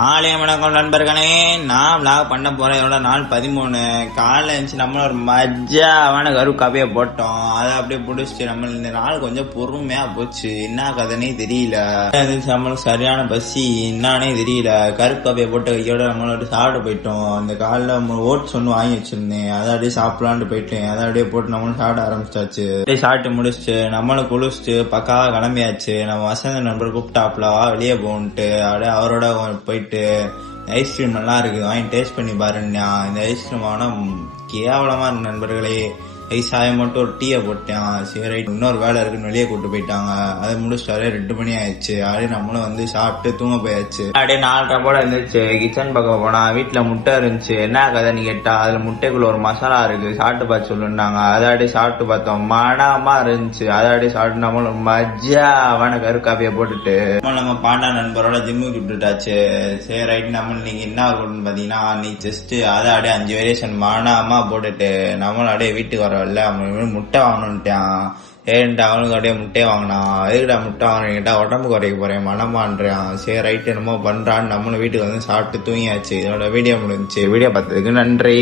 வணக்கம் நண்பர்களே, நான் விளாக் பண்ண போறேன். இதோட நாள் 13. காலைல இருந்துச்சு நம்மள ஒரு மஜாவான கரு காப்பியை போட்டோம். அதை அப்படியே பிடிச்சிட்டு நம்ம இந்த நாள் கொஞ்சம் பொறுமையா போச்சு. என்ன கதைனே தெரியல. நம்மளுக்கு சரியான பசி என்னானே தெரியல. கருப்பு காப்பியை போட்ட கையோட நம்மளோட சாப்பிட போயிட்டோம். அந்த காலைல ஓட்ஸ் ஒன்று வாங்கி வச்சிருந்தேன், அதை அப்படியே சாப்பிடலான்னு போயிட்டேன். அதை அப்படியே போட்டு நம்மளும் சாப்பிட ஆரம்பிச்சாச்சு. அப்படியே சாப்பிட்டு முடிச்சுட்டு நம்மளும் குளிச்சுட்டு பக்காவா கிளம்பியாச்சு. நம்ம வசந்த நண்பர் கூப்பிட்டாப்ல வெளியே போன்ட்டு அப்படியே அவரோட போயிட்டு ஐஸ்கிரீம் நல்லா இருக்கு, வாங்கி டேஸ்ட் பண்ணி பாருங்க. இந்த ஐஸ்கிரீம் ஆனா கேவலமா இருக்கு நண்பர்களே. ஐசாய மட்டும் ஒரு டீயை போட்டேன். சரி, இன்னொரு வேலை இருக்குன்னு வெளியே கூட்டு போயிட்டாங்க. அதை முடிச்சுட்டு 2 மணி ஆயிடுச்சு. அப்படியே நம்மளும் வந்து சாப்பிட்டு தூங்க போயாச்சு. அப்படியே 4:30 போல இருந்துச்சு. கிச்சன் பக்கம் போனா வீட்டுல முட்டை இருந்துச்சு. என்ன கதைன்னு கேட்டா அதுல முட்டைக்குள்ள ஒரு மசாலா இருக்கு, சாப்பிட்டு பார்த்து சொல்லுன்னாங்க. அதை அப்படியே சாப்பிட்டு பார்த்தோம், மனமா இருந்துச்சு. அதை அப்படியே சாப்பிட்டு நம்மளும் மஜாவான கரு காப்பியை போட்டுட்டு நம்ம பாண்டா நண்பரோட ஜிம்முக்கு விட்டுட்டாச்சு. சரி ரைட், நம்ம நீங்க என்ன இருக்கணும்னு பாத்தீங்கன்னா நீ ஜஸ்ட் அதை அப்படியே 5 வேரியேஷன் மனமா போட்டுட்டு நம்மளும் அப்படியே வீட்டுக்கு வர அவன் முட்டை வாங்கணுன்ட்டான். ஏன்டா அவனுக்கு அப்படியே முட்டையை வாங்கினான். எதுக்குடா முட்டை வாங்கினு கேட்டா உடம்பு குறைக்க போறேன் மனமான்றான். சரி ரைட், என்னமோ பண்றான்னு நம்மளும் வீட்டுக்கு வந்து சாப்பிட்டு தூங்கியாச்சு. இதோட வீடியோ முடிஞ்சுச்சு. வீடியோ பார்த்ததுக்கு நன்றி.